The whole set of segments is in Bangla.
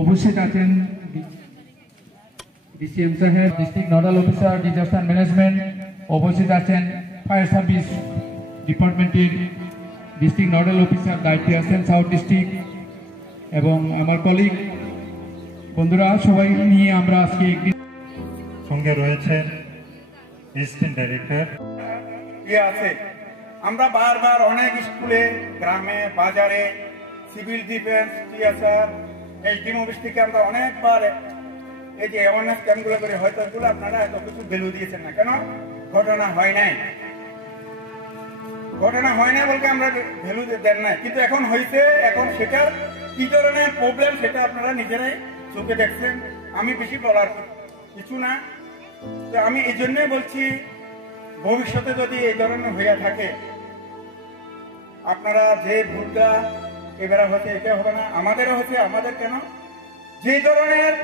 উপস্থিত আছেন ডিসিএম সাহেব, district nodal officer disaster management. উপস্থিত আছেন ফায়ার সার্ভিস ডিপার্টমেন্টের ডিস্ট্রিক্ট নোডাল অফিসার, দায়িত্বে আছেন সাউথ ডিস্ট্রিক্ট, এবং আমার কলিগ বন্ধুরা, সবাই নিয়ে আমরা আজকে একদিন সঙ্গে রয়েছেন অ্যাসিস্ট্যান্ট ডাইরেক্টর। আছে আমরা বারবার অনেক স্কুলে, গ্রামে, বাজারে, সিভিল ডিফেন্স, টিএসআর, এই টিম অফিস থেকে আমরা অনেকবার এই যে অ্যাওয়ারনেস ক্যাম্পগুলো করে, হয়তো এগুলো আপনারা এত কিছু ভ্যালু দিয়েছেন না। কেন? ঘটনা হয় নাই, ঘটনা হয় না বলতে আমরা ভ্যালু দেন না, কিন্তু এখন হয়েছে। এখন সেটার কি ধরনের প্রবলেম সেটা আপনারা নিজেরাই চোখে দেখছেন। আমি বেশি বলার কিছু না। তো আমি এই জন্যই বলছি, ভবিষ্যতে যদি এই ধরনের হইয়া থাকে, আপনারা যে ভুলটা এবারে হচ্ছে এটা হবে না, আমাদেরও হচ্ছে। আমাদের কেন? যে ধরনের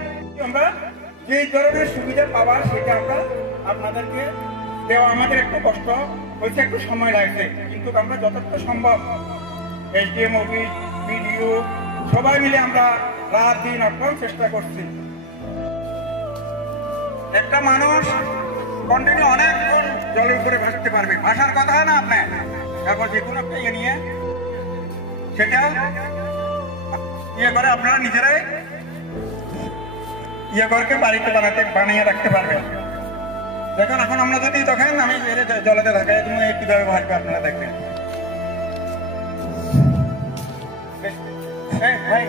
আমরা যে ধরনের সুবিধা পাবার সেটা আমরা আপনাদেরকে দেওয়া আমাদের একটু কষ্ট হয়েছে, একটু সময় লাগছে, কিন্তু আমরা যতটা সম্ভব এসডিএম অফিস, বিডিও সবাই মিলে আমরা রাত দিন আপ্রাণ চেষ্টা করছি। একটা মানুষ কন্টিনিউ অনেকক্ষণ জলের উপরে ভাসতে পারবে, ভাসার কথা না আপনার, তারপর যে কোনো একটা ইয়ে নিয়ে সেটা ইয়ে করে আপনারা নিজেরাই ইয়ে করকে বাড়িতে বানিয়ে রাখতে পারবেন। দেখুন এখন আমরা যদি তখন আমি জলেতে থাকাই তুমি কিভাবে ভাসবে আপনারা দেখবেন। ভাই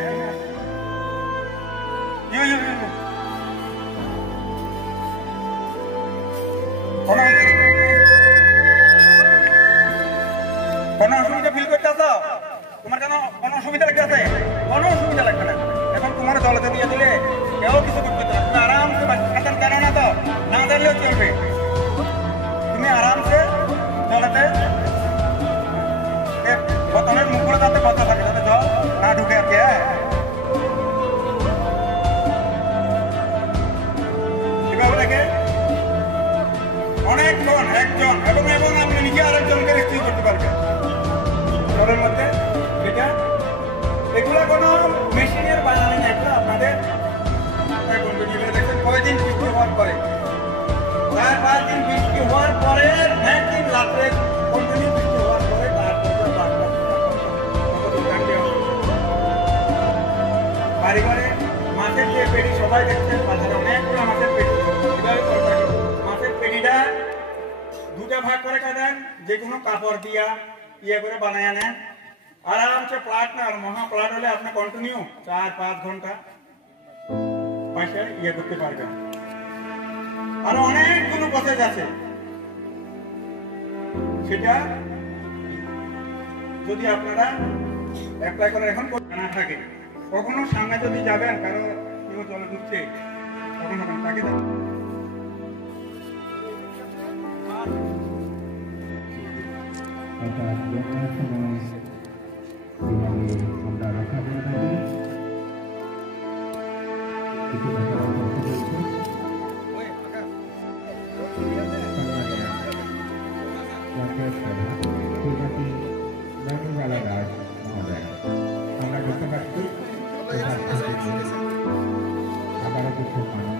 কোনো অসুবিধা ফিল করতেছ? তোমার কেন কোনো অসুবিধা লাগতেছে? কোনো অসুবিধা লাগবে না। এখন তোমার জলেতে দিয়ে দিলে কেউ কিছু করতে পারবে, তুমি আরামসে সাঁতার জানো না তো, না জানলেও চলবে। তুমি আরামসে জলেতে বোতলের মুখগুলো যাতে বন্ধ থাকে, যাতে জল না ঢুকে আর কি। কিভাবে দেখে অনেকজন একজন এবং এবং আপনি নিজে আরেকজনকে রেস্কিউ করতে পারবেন জলের মধ্যে। এটা এগুলো কোনো মেশিনের বানানো না, এগুলো আপনাদের দেখছেন কয়দিন বৃষ্টি হওয়ার পরে, 4-5 দিন বৃষ্টি হওয়ার পরে, একদিন রাত্রে কন্টিনিউ বৃষ্টি হওয়ার পরে বাড়ি ঘরে মাছের যে পেটি সবাই দেখছেন, বাজারে অনেকগুলো মাছের পেটি এভাবে করে থাকে। মাছের পেটিটা দুটা ভাগ করে কাটেন, যে কোনো কাপড় দিয়া ইয়ে করে বানায় নেন আরামসে। প্লাট না, আর মহা প্লাট হলে আপনি কন্টিনিউ 4-5 ঘন্টা বাসায় ইয়ে করতে পারবেন। আরো অনেকগুলো প্রসেস আছে, সেটা যদি আপনারা অ্যাপ্লাই করে এখন না থাকে, কখনো সামনে যদি যাবেন কারো কেউ জলে ঢুকছে, তখন তাকে আমরা রাখা করে থাকি। কিছু আমরা দেখতে পাচ্ছি আবারও কিছু মানুষ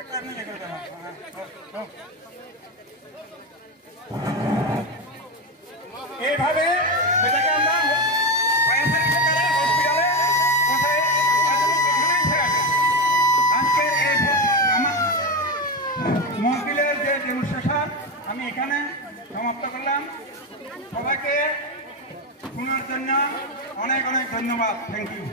একটা এমনি ইয়ে করে দেওয়া। এইভাবে সেটাকে আমরা ফায়ার সার্ভিসের হসপিটালে কোথায় এখানেই থাকবে। আজকের এই আমার মহফিলের যে ডেমনস্ট্রেশন আমি এখানে সমাপ্ত করলাম। সবাইকে শোনার জন্য অনেক অনেক ধন্যবাদ। Thank you.